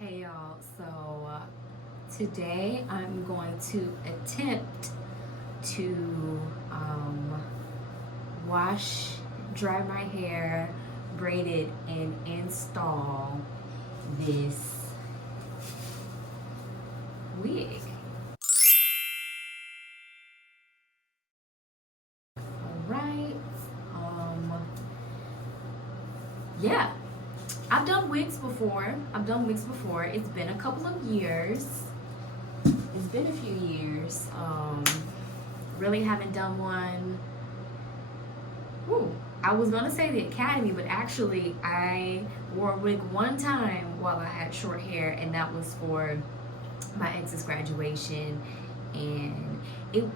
Hey y'all, so today I'm going to attempt to wash, dry my hair, braid it, and install this wig. Alright, yeah, I've done wigs before. It's been a couple of years. It's been a few years. Really haven't done one. Ooh, I was gonna say the academy, but actually I wore a wig one time while I had short hair, and that was for my ex's graduation, and it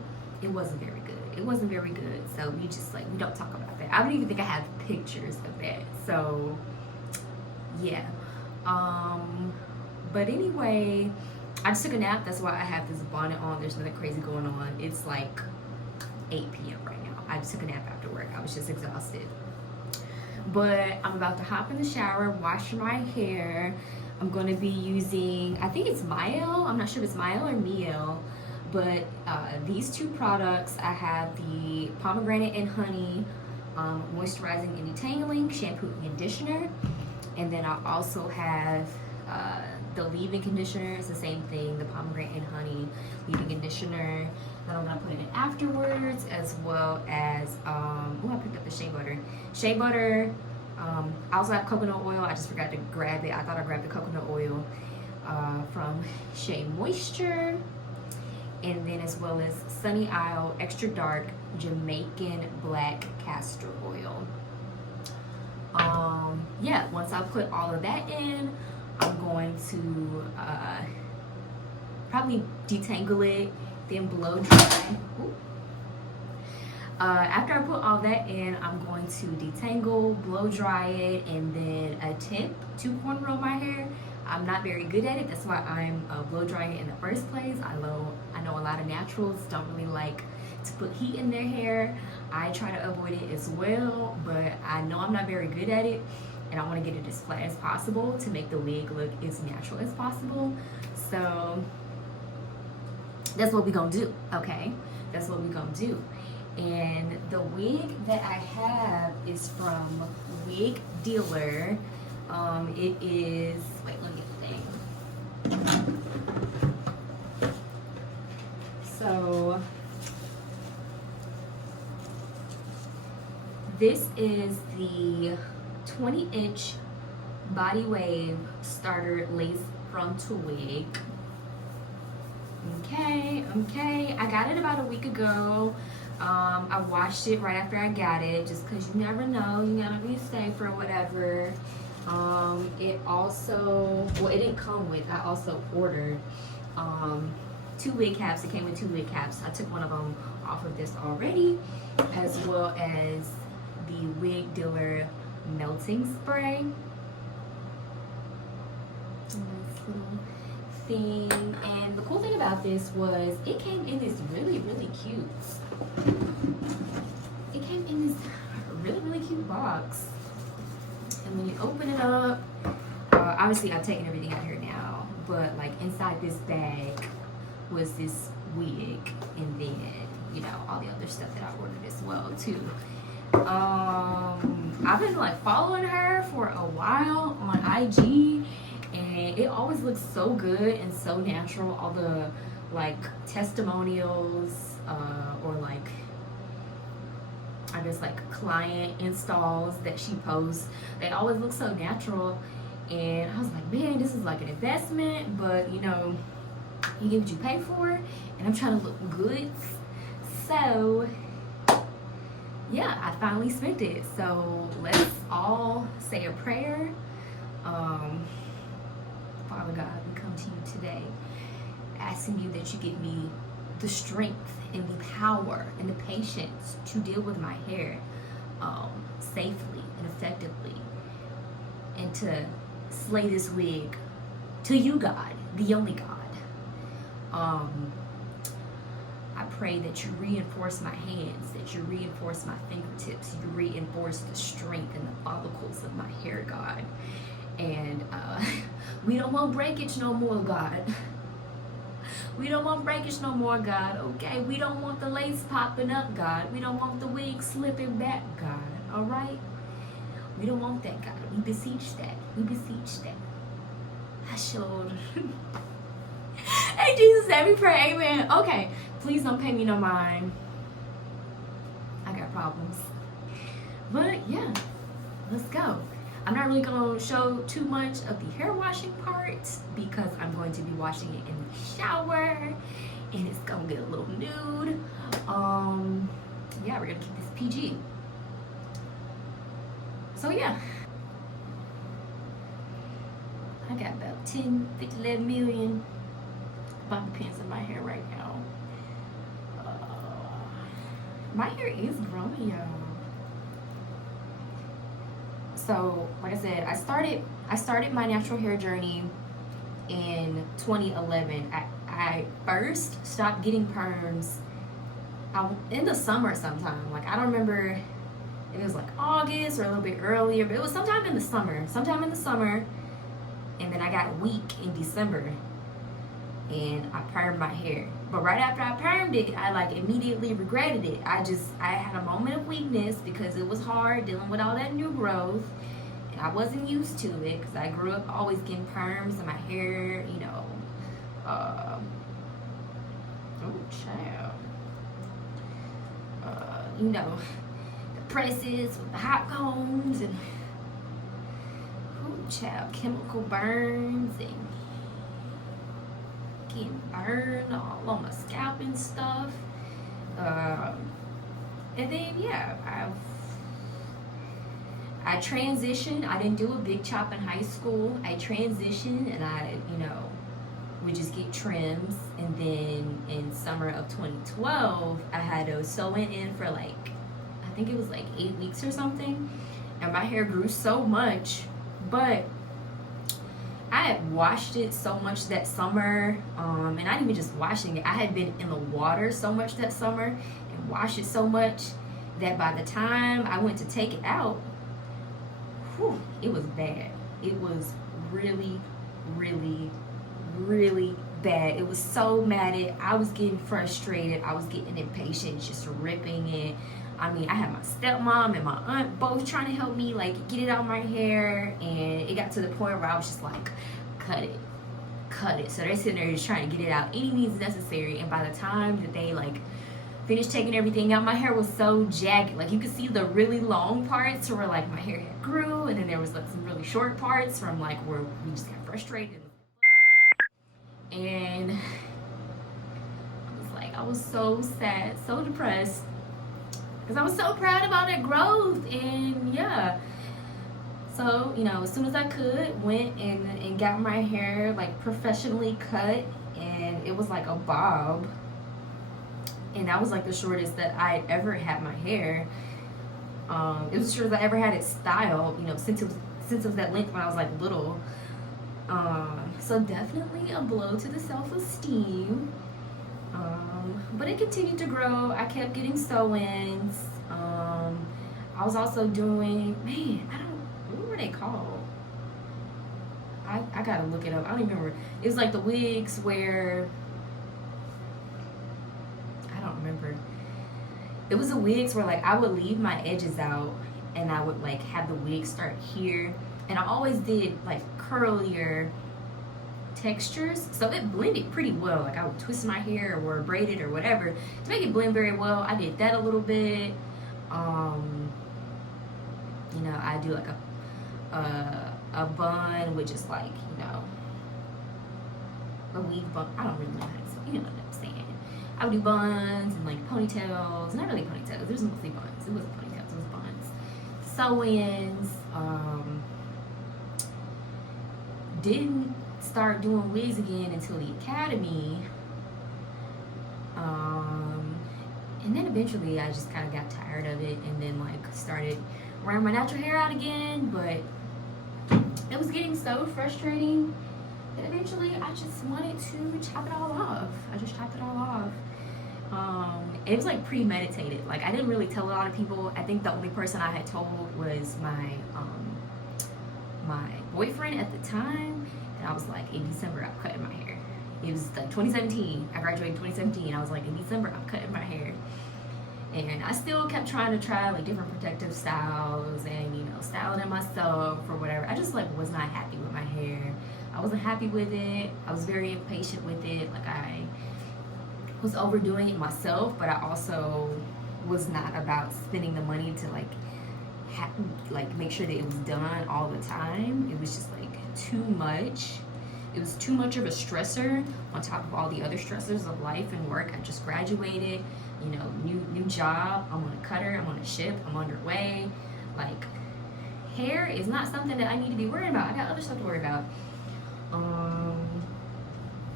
wasn't very good. It wasn't very good. So we don't talk about that. I don't even think I have pictures of that. So yeah. But anyway, I just took a nap. That's why I have this bonnet on. There's nothing crazy going on. It's like 8 p.m. right now. I just took a nap after work. I was just exhausted. But I'm about to hop in the shower, wash my hair. I'm going to be using, I think it's Mielle. I'm not sure if it's Mielle or Mielle. But these two products, I have the pomegranate and honey moisturizing and detangling shampoo and conditioner. And then I also have the leave-in conditioner. It's the same thing, the pomegranate and honey leave-in conditioner that I'm gonna put in afterwards, as well as I picked up the shea butter. I also have coconut oil. I just forgot to grab it. I thought I grabbed the coconut oil from Shea Moisture, and then as well as Sunny Isle extra dark Jamaican black castor oil. Yeah, once I put all of that in, I'm going to probably detangle it, then blow dry. After I put all that in, I'm going to detangle, blow dry it, and then attempt to cornrow my hair. I'm not very good at it. That's why I'm blow drying it in the first place. I know a lot of naturals don't really like to put heat in their hair. I try to avoid it as well, but I know I'm not very good at it, and I want to get it as flat as possible to make the wig look as natural as possible. So that's what we're gonna do, okay? That's what we're gonna do. And the wig that I have is from Wig Dealer. It is, wait, let me get the thing. So this is the 20-inch body wave starter lace frontal wig. Okay, I got it about a week ago. I washed it right after I got it, just because you never know, you gotta be safe or whatever. It also, well, it didn't come with, I also ordered 2 wig caps. It came with 2 wig caps. I took one of them off of this already, as well as the Wig Dealer melting spray. Nice little thing. And the cool thing about this was it came in this really cute. It came in this really cute box. And when you open it up, obviously I've taken everything out here now, but like inside this bag was this wig, and then all the other stuff that I ordered as well too. I've been like following her for a while on IG, and it always looks so good and so natural. All the like testimonials or like I guess like client installs that she posts, they always look so natural. And I was like, man, this is like an investment, but you get what you pay for, and I'm trying to look good. So yeah, I finally spent it. So let's all say a prayer. Father God, we come to you today asking you that you give me the strength and the power and the patience to deal with my hair safely and effectively, and to slay this wig to you, God, the only God. I pray that you reinforce my hands, that you reinforce my fingertips, you reinforce the strength and the follicles of my hair, God. And We don't want breakage no more, God. We don't want breakage no more, God. Okay, we don't want the lace popping up, God. We don't want the wig slipping back, God. All right, we don't want that, God. We beseech that. We beseech that. I showed. Hey, Jesus, let me pray. Amen. Okay, please don't pay me no mind. I got problems. But yeah, let's go. I'm not really going to show too much of the hair washing part because I'm going to be washing it in the shower and it's going to get a little nude. Yeah, we're going to keep this PG. So yeah, I got about 10, 50, 11 million bobby pins in my hair right now. My hair is growing, y'all. So, like I said, I started my natural hair journey in 2011. I first stopped getting perms in the summer sometime. Like, I don't remember if it was like August or a little bit earlier, but it was sometime in the summer. And then I got weak in December and I permed my hair. But right after I permed it, I like immediately regretted it. I had a moment of weakness because it was hard dealing with all that new growth. And I wasn't used to it because I grew up always getting perms and my hair, you know, oh child. You know, the presses with the hot combs and child, chemical burns and getting burned all on my scalp and stuff. And then yeah, I transitioned. I didn't do a big chop in high school. I transitioned and I, you know, would just get trims. And then in summer of 2012, I had to sew it in for like, I think it was like 8 weeks or something. And my hair grew so much, but I had washed it so much that summer, and not even just washing it, I had been in the water so much that summer and washed it so much that by the time I went to take it out, whew, it was bad. It was really, really, really bad. It was so matted. I was getting frustrated. I was getting impatient, just ripping it. I mean, I had my stepmom and my aunt both trying to help me like get it out of my hair, and it got to the point where I was just like, cut it. So they're sitting there just trying to get it out any means necessary, and by the time that they like finished taking everything out, my hair was so jagged. Like you could see the really long parts where like my hair had grew, and then there was like some really short parts from like where we just got frustrated. And I was so sad, so depressed, because I was so proud about that growth. And yeah, so you know, as soon as I could, went and got my hair like professionally cut, and it was like a bob, and that was like the shortest that I ever had my hair. It was the shortest I ever had it styled, you know, since it was that length when I was like little. So definitely a blow to the self-esteem. But it continued to grow. I kept getting sew-ins. I was also doing, what were they called? I gotta look it up. I don't even remember. It was like the wigs where, I don't remember. It was the wigs where like I would leave my edges out and I would like have the wig start here. And I always did like curlier textures, so it blended pretty well. Like I would twist my hair or braid it or whatever to make it blend very well. I did that a little bit. You know, I do like a bun, which is like, you know, a weave bun. I don't really know how to say, you know what I'm saying. I would do buns and like ponytails. Not really ponytails. It was mostly buns. It wasn't ponytails. It was buns. Sew-ins. Didn't start doing wigs again until the academy, and then eventually I just kind of got tired of it and then like started wearing my natural hair out again. But it was getting so frustrating that eventually I just wanted to chop it all off. I just chopped it all off. It was like premeditated. Like I didn't really tell a lot of people. I think the only person I had told was my boyfriend at the time. And I was like, in December, I'm cutting my hair. It was like 2017. I graduated in 2017. I was like, in December, I'm cutting my hair. And I still kept trying to try like different protective styles and, you know, styling it myself or whatever. I just like was not happy with my hair. I wasn't happy with it. I was very impatient with it. Like I was overdoing it myself, but I also was not about spending the money to like make sure that it was done all the time. It was just like too much. It was too much of a stressor on top of all the other stressors of life and work. I just graduated, you know, new job. I'm on a cutter, I'm on a ship, I'm underway. Like, hair is not something that I need to be worried about. I got other stuff to worry about.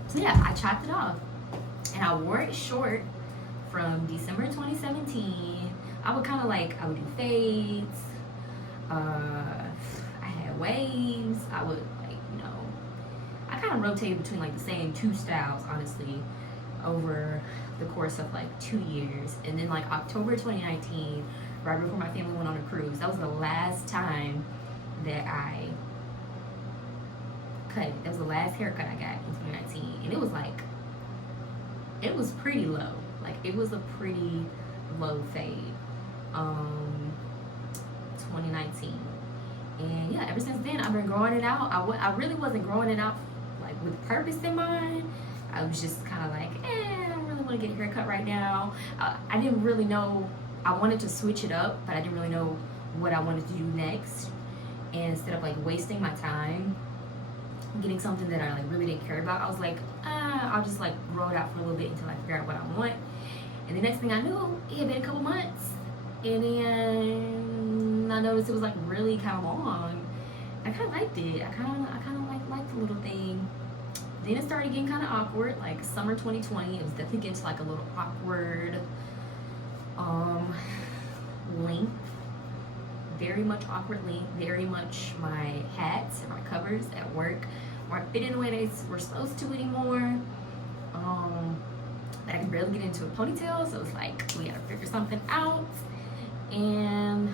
So yeah, I chopped it off. And I wore it short from December 2017. I would kind of like, I would do fades. I had waves. I would like, you know, I kind of rotated between like the same two styles, honestly, over the course of like 2 years. And then like October 2019, right before my family went on a cruise, that was the last time that I cut it. That was the last haircut I got in 2019. And it was like, it was pretty low. Like it was a pretty low fade. 2019. And yeah, ever since then I've been growing it out. I really wasn't growing it out like with purpose in mind. I was just kind of like, I don't really want to get a haircut right now. I didn't really know. I wanted to switch it up, but I didn't really know what I wanted to do next. And instead of like wasting my time getting something that I like really didn't care about, I was like, I'll just like grow it out for a little bit until I figure out what I want. And the next thing I knew, it had been a couple months, and then I noticed it was like really kind of long. I kind of liked it. I kind of liked the little thing. Then it started getting kind of awkward. Like summer 2020, it was definitely getting to like a little awkward length. Very much awkward length. Very much my hats and my covers at work weren't fitting the way they were supposed to anymore. I could barely get into a ponytail, so it's like we gotta figure something out. And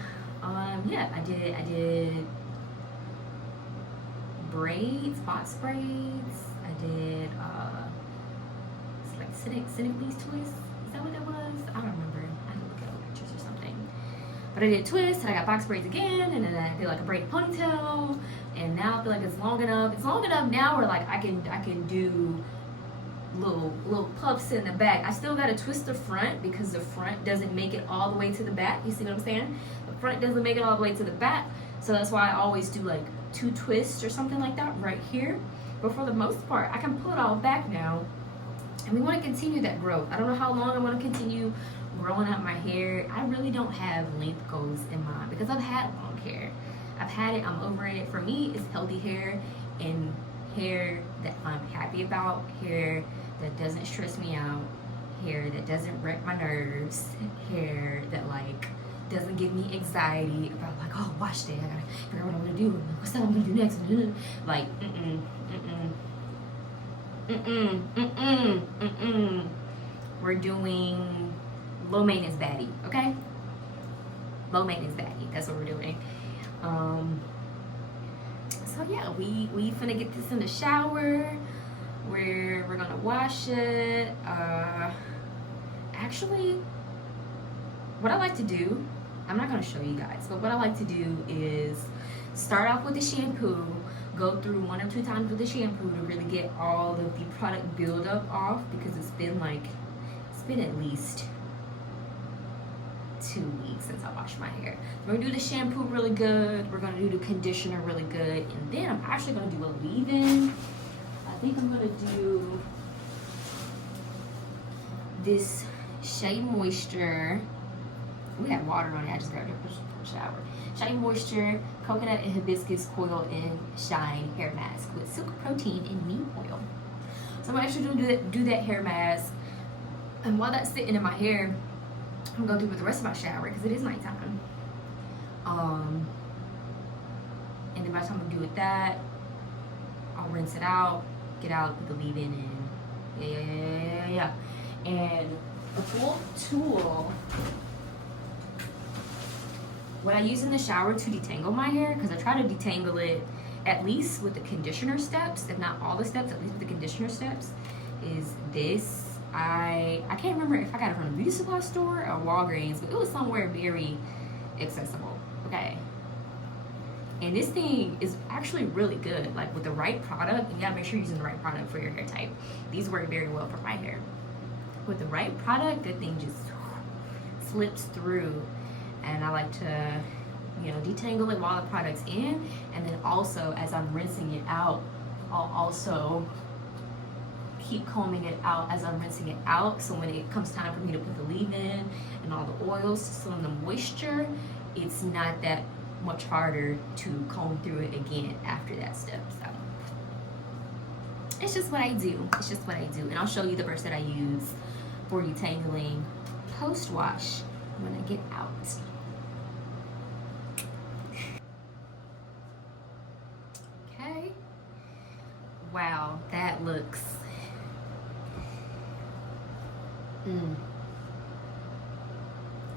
yeah, I did braids, box braids. I did it's like Senegalese twists. Is that what that was? I don't remember. I had to look at old pictures or something. But I did twists, and I got box braids again, and then I did like a braid ponytail, and now I feel like it's long enough. It's long enough now where like I can do little puffs in the back. I still gotta twist the front because the front doesn't make it all the way to the back. You see what I'm saying? The front doesn't make it all the way to the back, so that's why I always do like 2 twists or something like that right here. But for the most part, I can pull it all back now, and we want to continue that growth. I don't know how long I want to continue growing out my hair. I really don't have length goals in mind because I've had long hair. I've had it. I'm over it. For me, it's healthy hair and hair that I'm happy about, hair that doesn't stress me out, hair that doesn't wreck my nerves, hair that like doesn't give me anxiety about like, oh, wash day, I gotta figure out what I'm gonna do, what's that I'm gonna do next, like we're doing low maintenance baddie, okay? Low maintenance baddie, that's what we're doing. So yeah, we finna get this in the shower. We're gonna wash it. Actually, what I like to do, I'm not gonna show you guys, but what I like to do is start off with the shampoo, go through 1 or 2 times with the shampoo to really get all of the product buildup off, because it's been at least 2 weeks since I washed my hair. We're gonna do the shampoo really good. We're gonna do the conditioner really good, and then I'm actually gonna do a leave-in. I think I'm gonna do this Shea Moisture. We had water on it. I just grabbed it from the shower. Shea Moisture Coconut and Hibiscus Coil and Shine Hair Mask with Silk Protein and Neem Oil. So I'm actually gonna do that hair mask, and while that's sitting in my hair, I'm gonna do with the rest of my shower because it is nighttime. And then by the time I'm done with that, I'll rinse it out, get out, put the leave-in in. Yeah. And a cool tool, what I use in the shower to detangle my hair, because I try to detangle it at least with the conditioner steps, if not all the steps, at least with the conditioner steps, is this. I can't remember if I got it from a beauty supply store or Walgreens, but it was somewhere very accessible. Okay. And this thing is actually really good. Like with the right product, you gotta make sure you're using the right product for your hair type. These work very well for my hair. With the right product, the thing just slips through. And I like to, you know, detangle it while the product's in. And then also, as I'm rinsing it out, I'll also keep combing it out as I'm rinsing it out. So when it comes time for me to put the leave-in and all the oils, still in the moisture, it's not that much harder to comb through it again after that step. So it's just what I do. It's just what I do. And I'll show you the brush that I use for detangling post-wash when I get out. Okay. Wow, that looks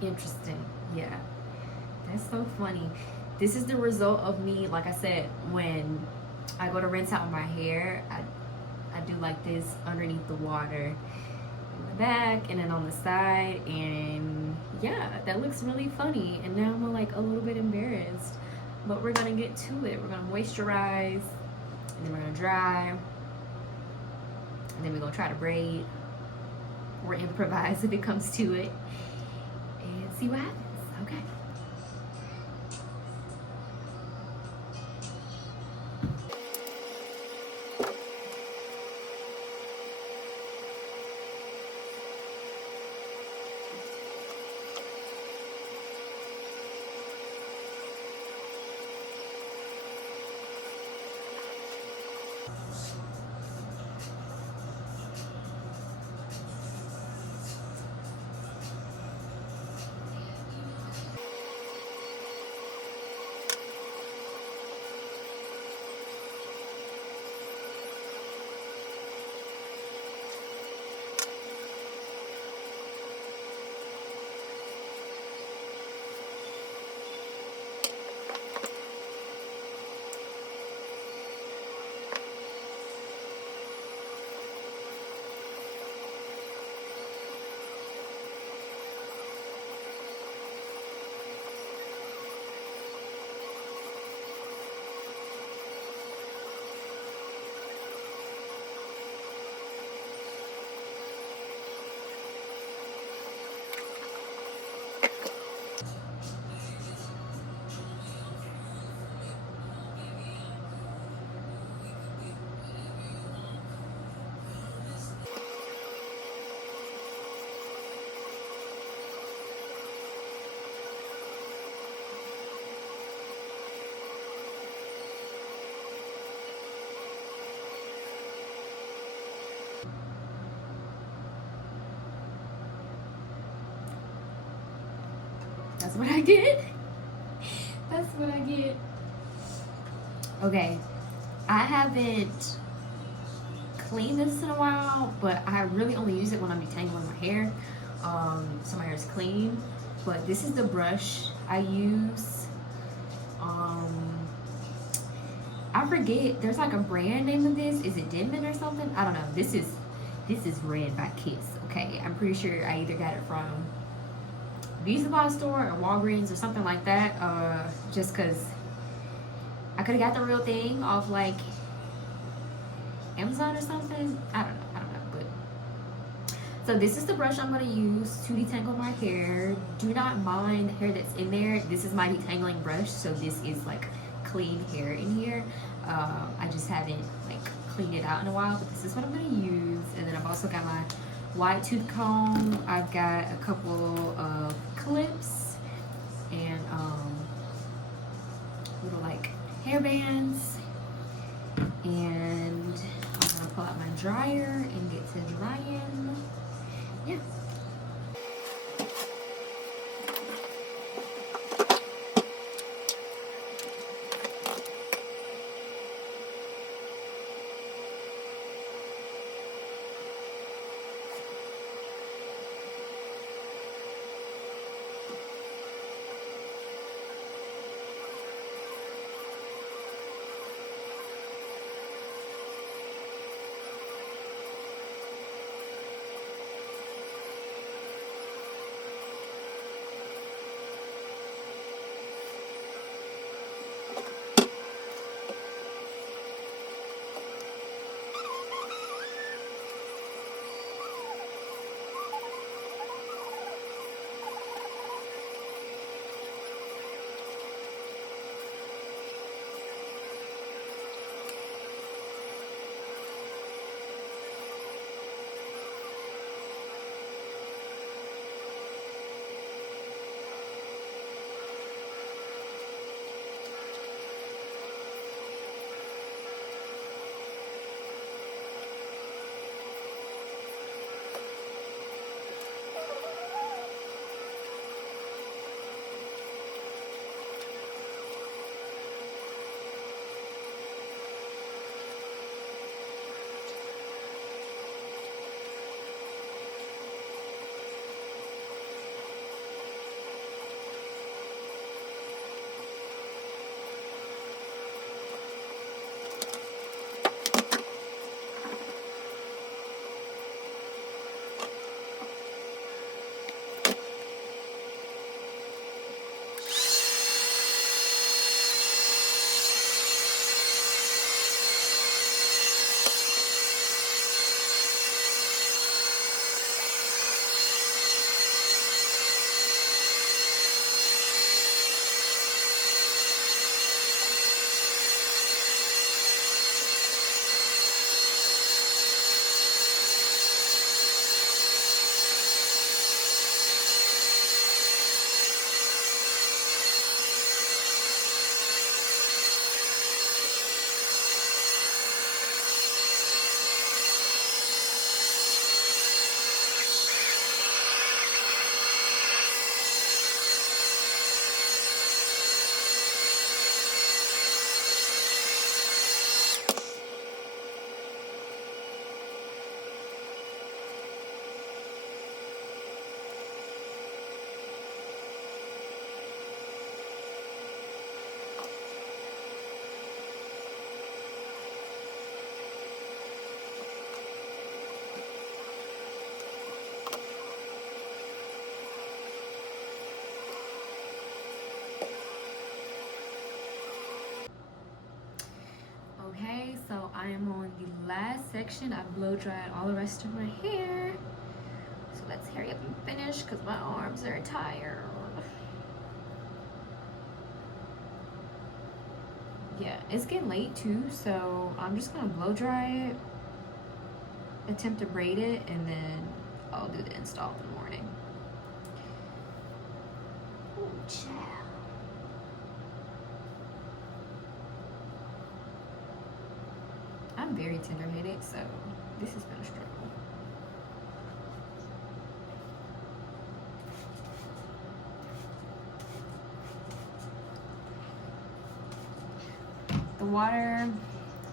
interesting. Yeah, that's so funny. This is the result of me, like I said, when I go to rinse out my hair, I do like this underneath the water in the back and then on the side, and yeah, that looks really funny. And now I'm like a little bit embarrassed, but we're gonna get to it. We're gonna moisturize, and then we're gonna dry, and then we're gonna try to braid or improvise if it comes to it, and see what happens. Okay. That's what I get. That's what I get. Okay, I haven't cleaned this in a while, but I really only use it when I'm detangling my hair. So my hair is clean. But this is the brush I use. I forget. There's like a brand name of this. Is it Denman or something? I don't know. This is Red by Kiss. Okay, I'm pretty sure I either got it from beauty supply store or Walgreens or something like that. Just cause I could have got the real thing off like Amazon or something. I don't know. But so this is the brush I'm gonna use to detangle my hair. Do not mind the hair that's in there. This is my detangling brush, so this is like clean hair in here. I just haven't like cleaned it out in a while, but this is what I'm gonna use. And then I've also got my wide tooth comb. I've got a couple of clips and little like hair bands, and I'm gonna pull out my dryer and get to drying. Yeah. So I am on the last section. I blow dried all the rest of my hair. So let's hurry up and finish because my arms are tired. Yeah, it's getting late too, so I'm just gonna blow dry it, attempt to braid it, and then I'll do the install in the morning. Ooh, child. I'm very tender-headed, so this has been a struggle. The water,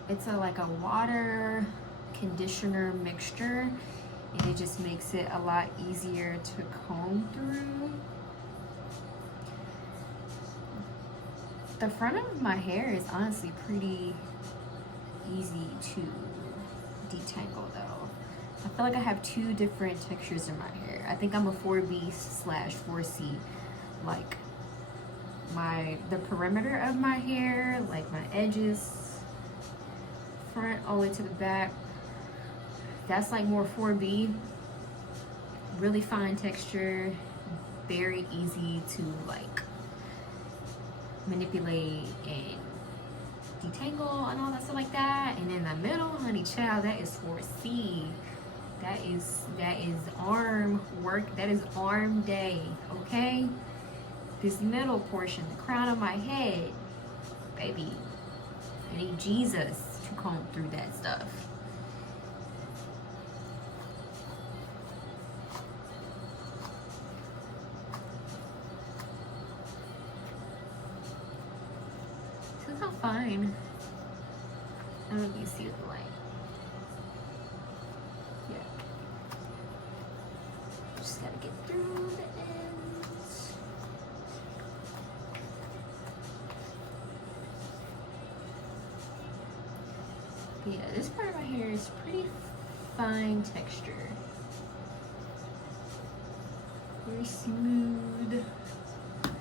it's like a water conditioner mixture, and it just makes it a lot easier to comb through. The front of my hair is honestly pretty easy to detangle though. I feel like I have two different textures in my hair. I think I'm a 4B/4C. Like the perimeter of my hair, like my edges, front all the way to the back, that's like more 4B. Really fine texture, very easy to like manipulate and detangle and all that stuff like that. And in the middle, honey child, that is 4C. That is arm work. That is arm day, okay? This middle portion, the crown of my head, baby, I need Jesus to comb through that stuff. This is how fine. I don't know if you see the light. Yeah. Just gotta get through the ends. But yeah, this part of my hair is pretty fine texture. Very smooth. Look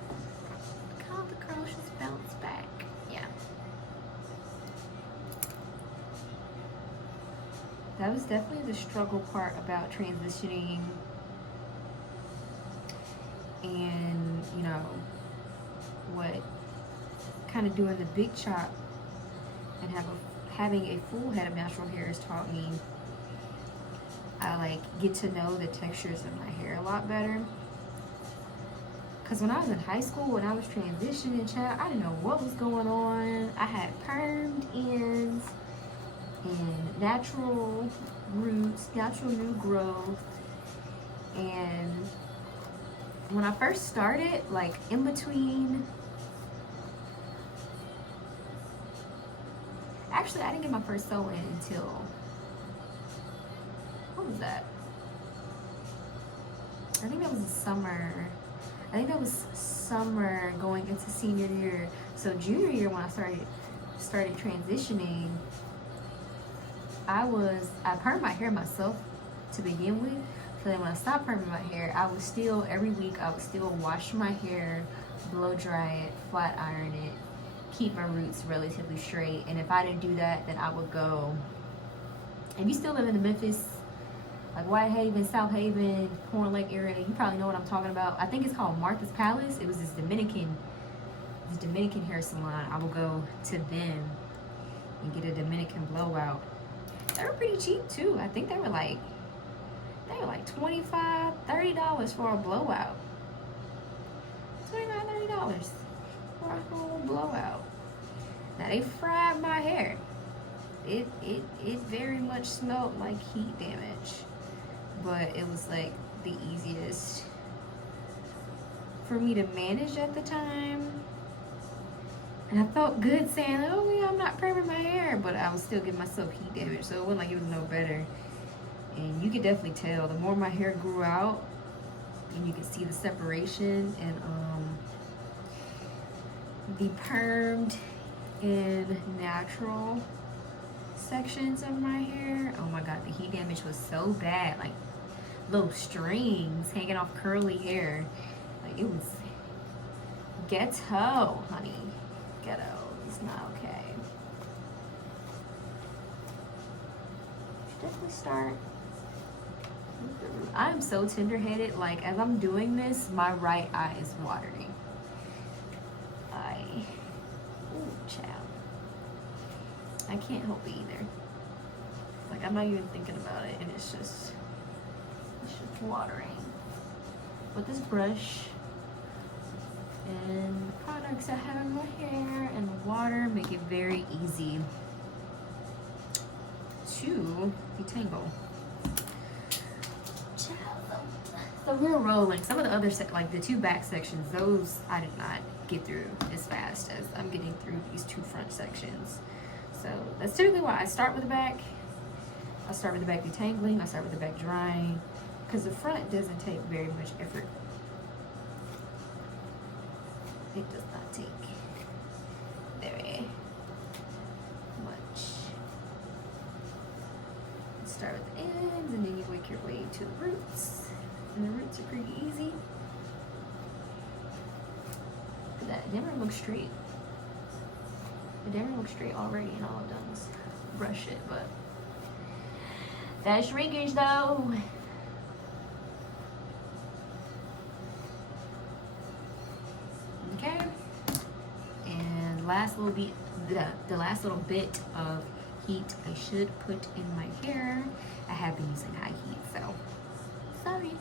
how the curls just bounce back. Yeah. That was definitely the struggle part about transitioning and, you know, what kind of doing the big chop and having a full head of natural hair has taught me. I like get to know the textures of my hair a lot better. Cause when I was in high school, when I was transitioning, child, I didn't know what was going on. I had permed ends and natural roots, natural new growth. And when I first started, like in between, actually I didn't get my first sew in until, what was that? I think that was the summer. I think that was summer going into senior year. So junior year when I started transitioning, I permed my hair myself to begin with. So then when I stopped perming my hair, I would still, every week, I would still wash my hair, blow dry it, flat iron it, keep my roots relatively straight. And if I didn't do that, then I would go, if you still live in the Memphis, like Whitehaven, South Haven, Horn Lake area, you probably know what I'm talking about. I think it's called Martha's Palace. It was this Dominican hair salon. I would go to them and get a Dominican blowout. They were pretty cheap too. I think they were like $25, $30 for a blowout. $29, $30 for a whole blowout. Now they fried my hair. It very much smelled like heat damage, but it was like the easiest for me to manage at the time. And I felt good saying, oh yeah, I'm not priming my hair, but I was still giving myself heat damage, so it wasn't like it was no better. And you could definitely tell, the more my hair grew out, and you could see the separation, and the permed and natural sections of my hair, oh my god, the heat damage was so bad. Like little strings hanging off curly hair. Like it was ghetto, honey. Ghetto. It's not okay. definitely start. I'm so tender-headed. Like, as I'm doing this, my right eye is watering. Ooh, child. I can't help it either. Like, I'm not even thinking about it, and it's just watering. With this brush and the products I have in my hair and the water make it very easy to detangle. So we're rolling. Some of the other, like the two back sections, those I did not get through as fast as I'm getting through these two front sections. So that's typically why I start with the back. I start with the back detangling, I start with the back drying, because the front doesn't take very much effort. It does not take very much. Start with the ends, and then you work your way to the roots. And the roots are pretty easy. Look at that, it never looks straight. It never looks straight already, and all I've done is brush it, but that's shrinkage though. Okay, and last little bit, the last little bit of heat I should put in my hair. I have been using high heat, so sorry.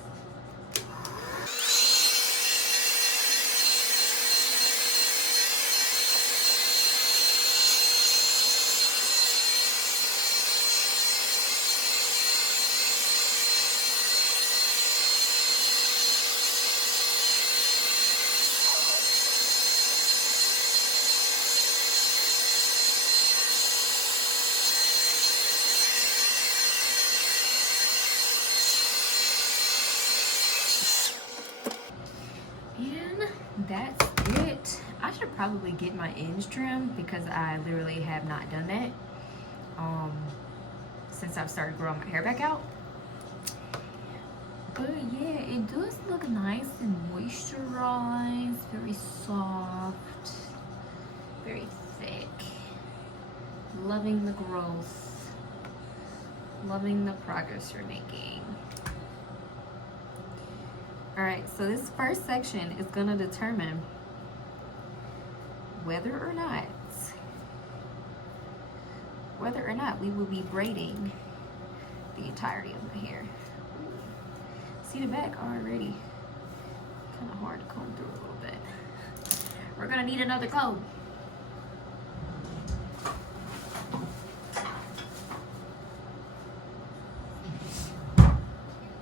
That's it. I should probably get my ends trimmed because I literally have not done that since I've started growing my hair back out. But yeah, it does look nice and moisturized, very soft, very thick. Loving the growth, loving the progress you're making. All right, so this first section is gonna determine whether or not we will be braiding the entirety of my hair. See the back already? Kind of hard to comb through a little bit. We're gonna need another comb.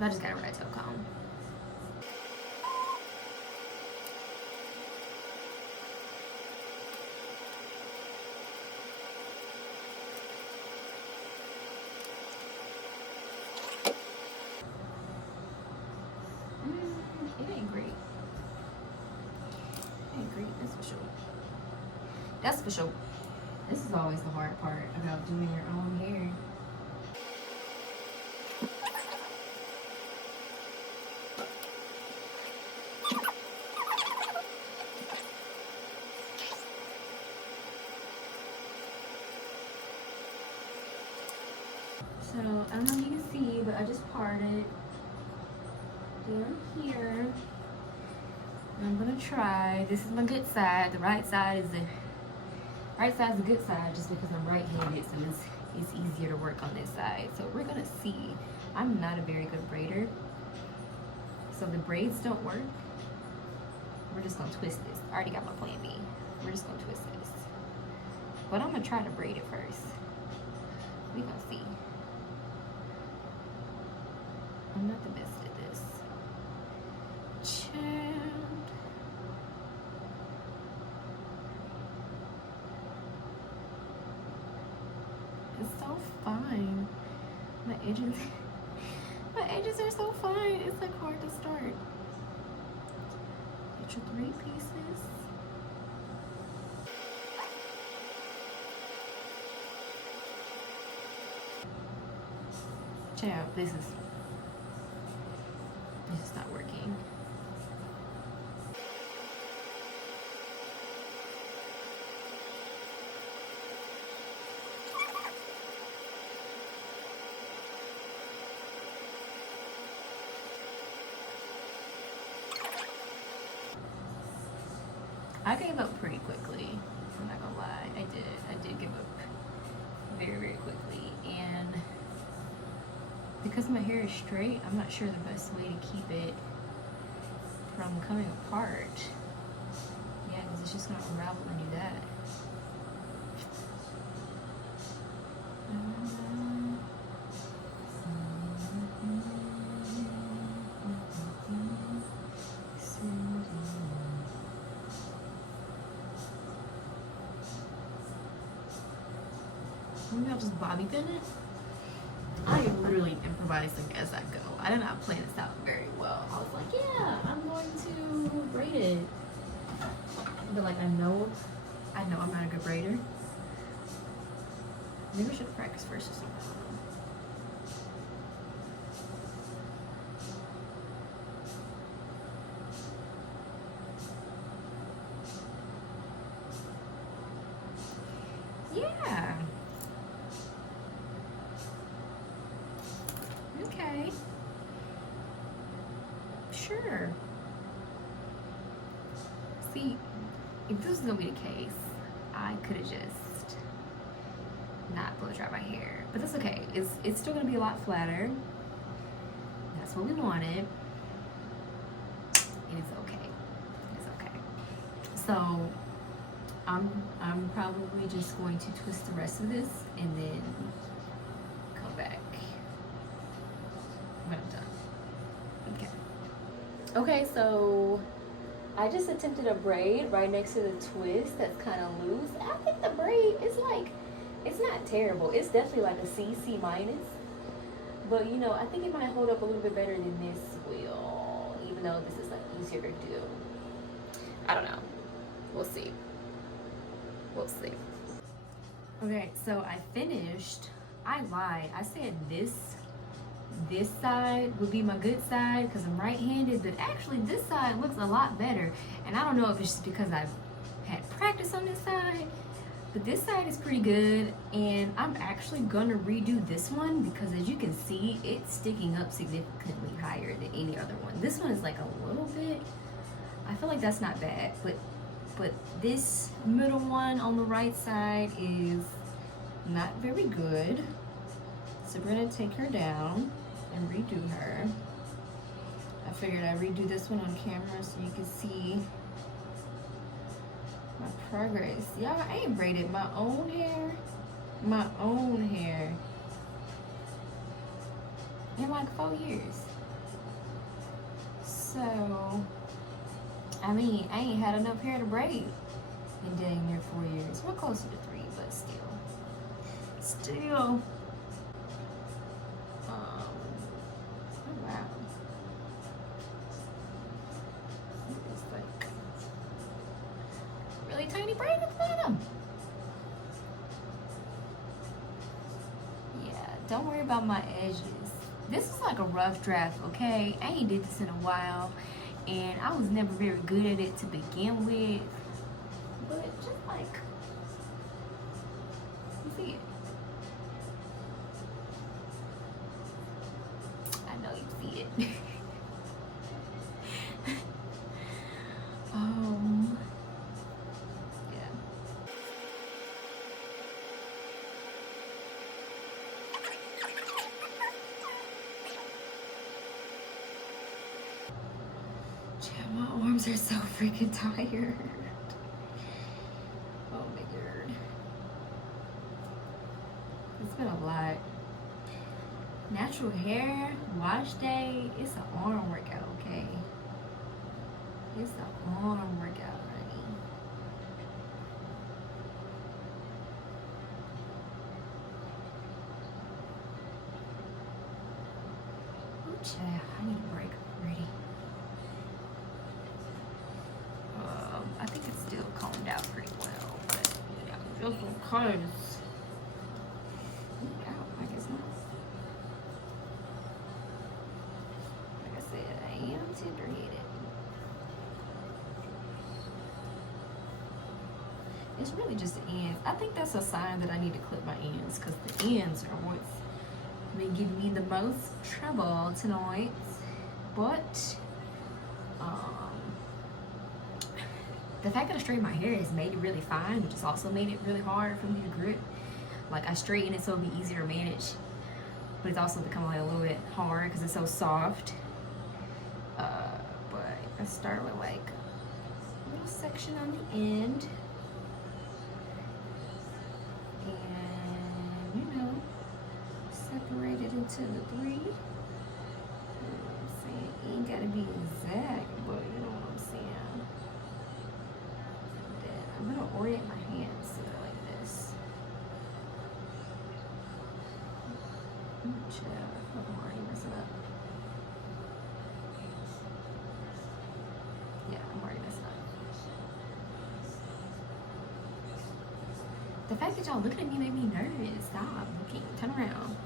I just got a red tail comb. It ain't great. It ain't great, that's for sure. That's for sure. This is always the hard part about doing your own hair. So, I don't know if you can see, but I just parted down here. And I'm gonna try, this is my good side, the right side is the good side just because I'm right-handed, so it's easier to work on this side. So we're gonna see. I'm not a very good braider, so the braids don't work. We're just gonna twist this. I already got my plan B. We're just gonna twist this. But I'm gonna try to braid it first. We're gonna see. I'm not the best at this. Child. It's so fine. My edges are so fine. It's like hard to start. Get your 3 pieces. Child, this is not working. gave up pretty quickly. I'm not gonna lie, I did give up very, very quickly. And because my hair is straight, I'm not sure the best way to keep it from coming apart. Yeah, because it's just gonna unravel when you do that. Maybe I'll just bobby pin it. I am literally improvising as I go. I did not plan this out very well. I was like, yeah, I'm going to braid it. But like, I know I'm not a good braider. Maybe I should practice first or something. Yeah. Okay. Sure. See, if this was gonna be the case, I could have just not blow dry my hair. But that's okay. It's still gonna be a lot flatter. That's what we wanted. And it's okay. It's okay. So I'm probably just going to twist the rest of this and then come back when I'm done. Okay. Okay, so I just attempted a braid right next to the twist that's kind of loose. I think the braid is like, it's not terrible. It's definitely like a C minus. But you know, I think it might hold up a little bit better than this will, even though this is like easier to do. I don't know. We'll see. We'll see. Okay, so I finished. I lied. I said this side would be my good side because I'm right-handed, but actually this side looks a lot better. And I don't know if it's just because I've had practice on this side, but this side is pretty good. And I'm actually gonna redo this one because as you can see, it's sticking up significantly higher than any other one. This one is like a little bit, I feel like that's not bad, but this middle one on the right side is not very good. So we're gonna take her down and redo her. I figured I'd redo this one on camera so you can see my progress. Y'all, I ain't braided my own hair in like 4 years. So, I mean, I ain't had enough hair to braid in dang near 4 years. We're closer to 3, but still. Oh wow. It's like really tiny braid at the bottom. Yeah, don't worry about my edges. This is like a rough draft, okay? I ain't did this in a while, and I was never very good at it to begin with. But just like, you see it. I know you see it. Yeah. My arms are so freaking tired. Oh my god. It's been a lot. Natural hair, wash day, it's an arm workout, okay? It's an arm workout, honey. Oh, child, I need a break already. I think it's still combed out pretty well, but yeah, just because. I guess not. Like I said, I am tender-headed. It's really just the ends. I think that's a sign that I need to clip my ends because the ends are what's been giving me the most trouble tonight. But The fact that I straightened my hair has made it really fine, which has also made it really hard for me to grip. Like I straighten it so it'll be easier to manage, but it's also become like a little bit hard because it's so soft. But I start with like a little section on the end, and you know, separate it into the three. You know what I'm saying? It ain't gotta be exact, but you know what I'm saying. Then I'm gonna orient my hands so they're like this. Chill, I'm already messing up. Yeah, I'm already messing up. The fact that y'all looking at me made me nervous. Stop looking. Turn around.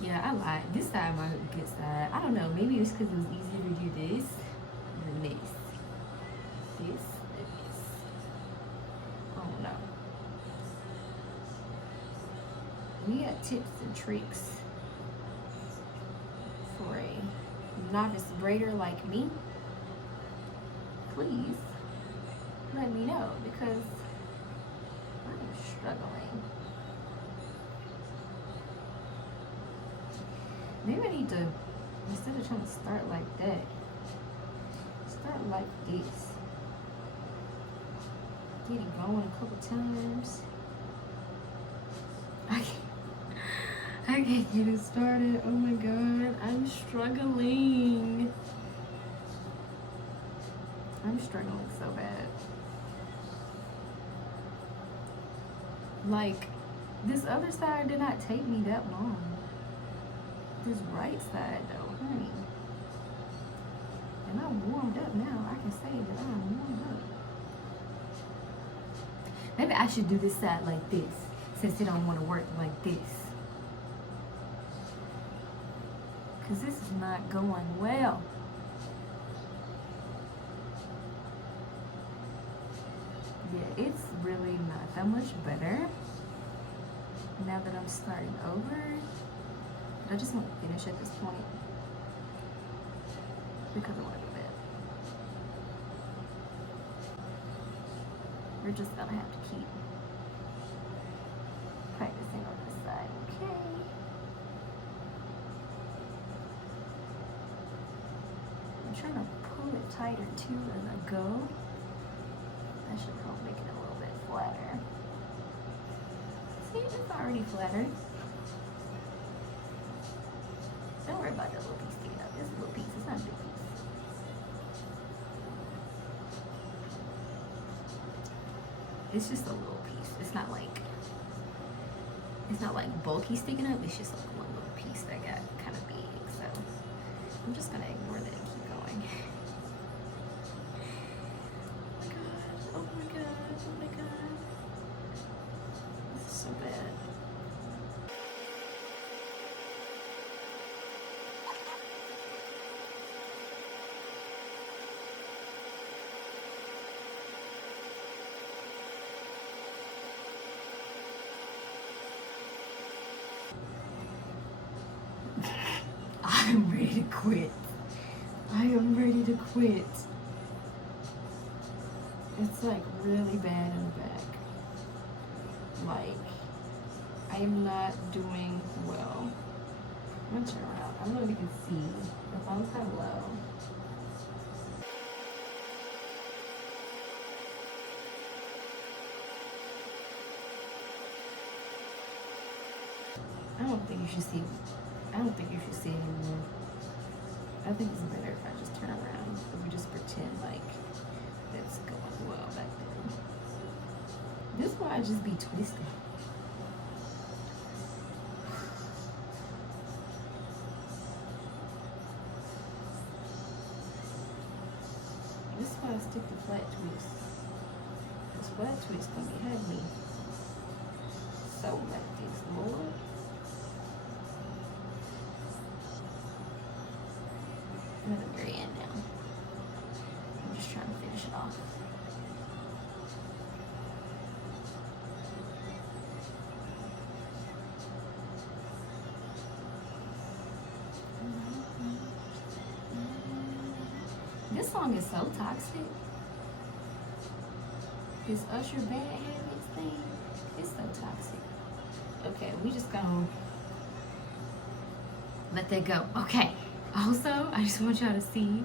Yeah, I lied. This side my good side. I don't know. Maybe it's because it was easier to do this than this. This and this. I don't know. We got tips and tricks for a novice braider like me. Please let me know because I'm struggling. Maybe I need to, instead of trying to start like that, start like this. Get it going a couple times. I can't get it started. Oh my god, I'm struggling. I'm struggling so bad. Like, this other side did not take me that long. This right side though, honey. And I'm warmed up now. I can say that I'm warmed up. Maybe I should do this side like this, since it don't want to work like this. Cause this is not going well. Yeah, it's really not that much better now that I'm starting over. I just want to finish at this point because I want to go to bed. We're just gonna have to keep practicing on this side, okay? I'm trying to pull it tighter too as I go. That should help make it a little bit flatter. See, it's already flatter. Don't worry about that little piece sticking out. It's a little piece, it's not a big piece. It's just a little piece. It's not like bulky sticking up. It's just like one little piece that got kind of big. So I'm just gonna ignore that and keep going. Oh my god, oh my god. This is so bad. I'm ready to quit. I am ready to quit. It's like really bad in the back. Like, I am not doing well. I'm gonna turn around. I don't know if you can see. The phone's kind of low. I don't think you should see. I don't think you should see anymore. I think it's better if I just turn around. If we just pretend like it's going well back there. This one I just be twisting. This is why I stick to flat twists. This flat twist gonna be heavy. So like this, Lord. I'm at the very end now. I'm just trying to finish it off. This song is so toxic. This Usher Bad Habits thing is so toxic. Okay, we just gonna let that go. Okay. Also, I just want y'all to see,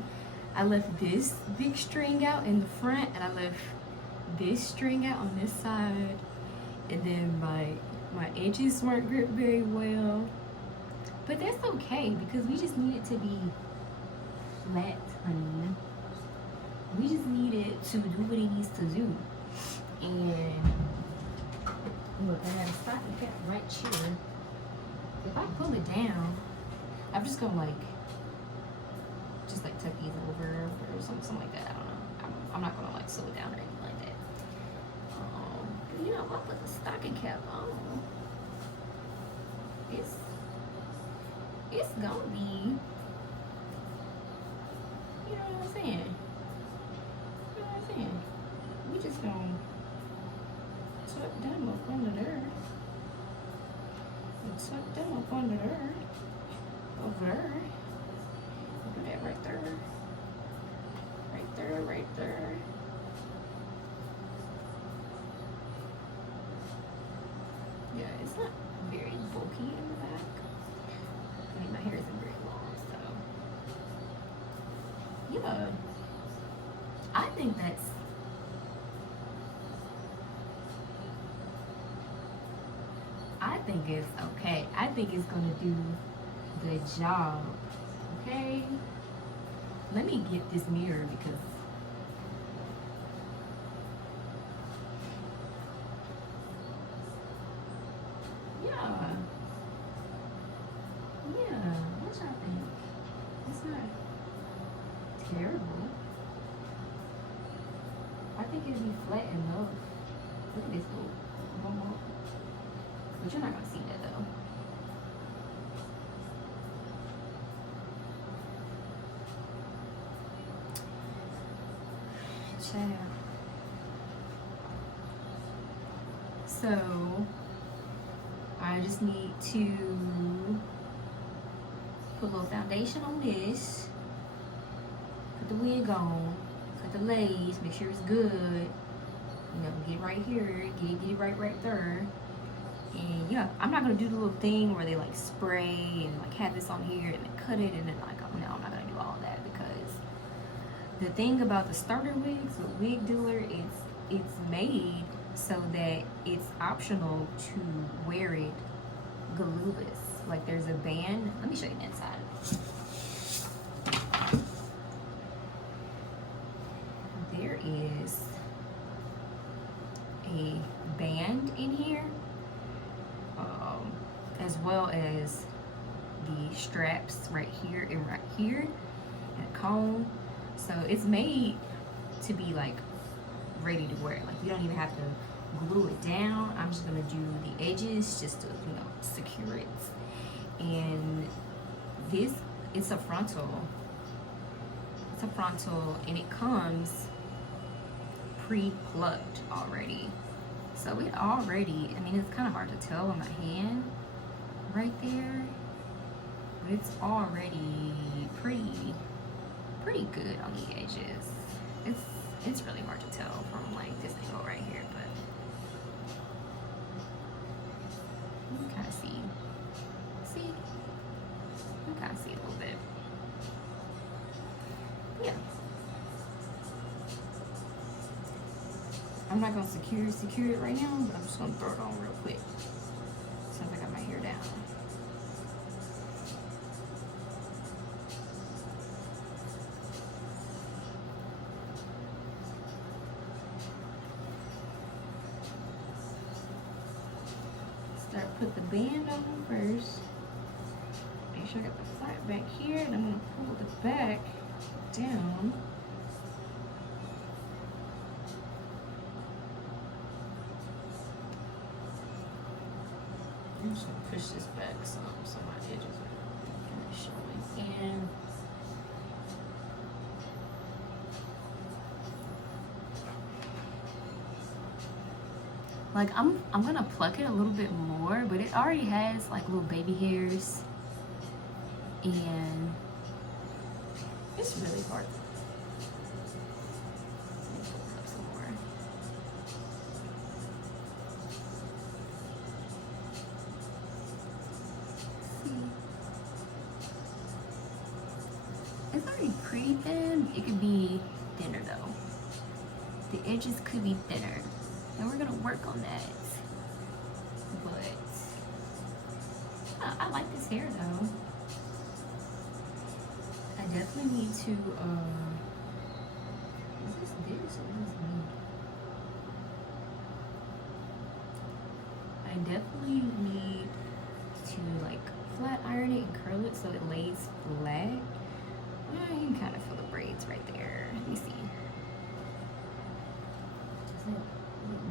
I left this big string out in the front, and I left this string out on this side, and then my edges weren't gripped very well. But that's okay, because we just need it to be flat, honey. We just need it to do what it needs to do. And look, I got a stocking cap right here. If I pull it down, I'm just gonna just tuck these over or something like that. I don't know. I'm not gonna sew it down or anything like that. But you know, if I put the stocking cap on, it's gonna be, you know what I'm saying? You know what I'm saying? We just gonna tuck them up under there. And tuck them up under there. Over there. Do that right there. Right there, right there. Yeah, it's not very bulky in the back. I mean, my hair isn't very long, so. Yeah. I think it's okay. I think it's gonna do the job. Okay? Let me get this mirror because yeah. What y'all think? It's not terrible. I think it'd be flat enough. Look at this little bump. But you're not gonna see that though. So I just need to put a little foundation on this, put the wig on, cut the lace, make sure it's good. You know, get right here, get it right there. And yeah, I'm not gonna do the little thing where they spray and have this on here and then cut it and then no, I'm not gonna do all of that, because the thing about the starter wigs with Wig Dealer is it's made so that it's optional to wear it glueless. There's a band. Let me show you the inside. There is a band in here, as well as the straps right here and right here, and a comb. So it's made to be ready to wear. You don't even have to glue it down. I'm just gonna do the edges just to secure it. And this, it's a frontal. It's a frontal, and it comes pre-plucked already. So it already, I mean, it's kind of hard to tell on my hand right there, but it's already pretty good on the edges. It's really hard to tell from this angle right here, but you can kind of see. You can kind of see a little bit. Yeah. I'm not gonna secure it right now, but I'm just gonna throw it on real quick since I got my hair down. Put the band on first. Make sure I got the flat back here, and I'm gonna pull the back down. I'm just gonna push this back some so my edges are showing. And I'm gonna pluck it a little bit more, but it already has little baby hairs, and it's really hard. pretty thin. It could be thinner though. The edges could be thinner, and we're gonna work on that. But I like this hair though. I definitely need to. Is this or is this me? I definitely need to like flat iron it and curl it so it lays flat. You can kind of feel the braids right there. Let me see. Is it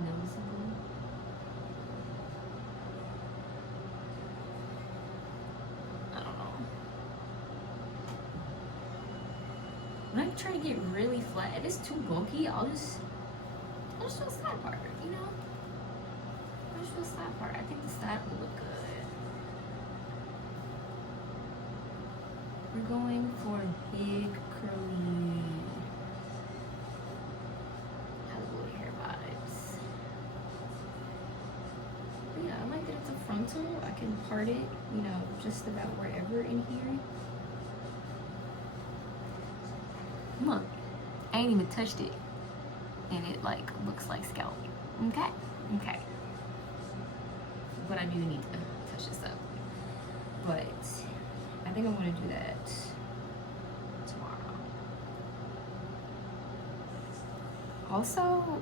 noticeable? I don't know. When I try to get really flat, if it's too bulky, I'll just do a side part, you know? I'll just do a side part. I think the side will look good. We're going for big curly Hollywood hair vibes. But yeah, I like that it's a frontal. I can part it, you know, just about wherever in here. Look, I ain't even touched it, and it like looks like scalp. Okay, okay. But I do need to touch this up. But I think I'm gonna do that tomorrow. Also,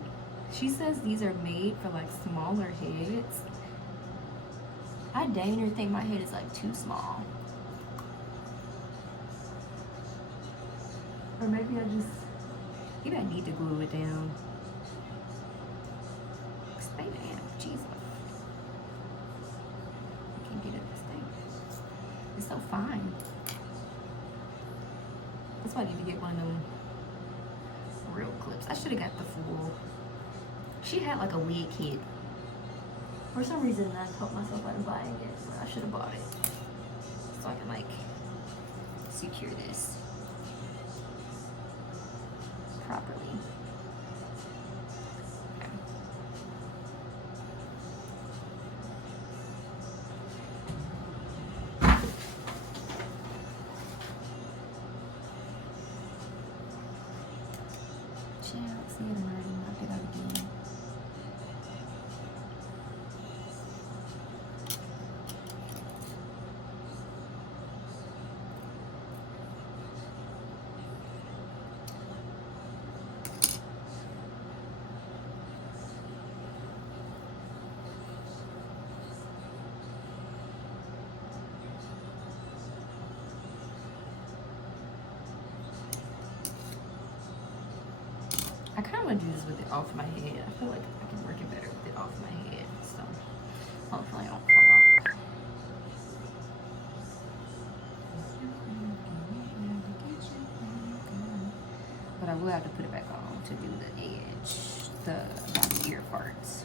she says these are made for like smaller heads. I dang near think my head is like too small. Or maybe maybe I need to glue it down. Stay down, Jesus. I can't get at this thing. It's so fine. That's why I need to get one of them real clips. I should have got the full. She had like a wig kit. For some reason I talked myself out of buying it, but I should have bought it. So I can like secure this properly. Okay. See it already, knock it out again. I kind of want to do this with it off my head. I feel like I can work it better with it off my head. So hopefully I don't fall off. But I will have to put it back on to do the edge, the ear parts.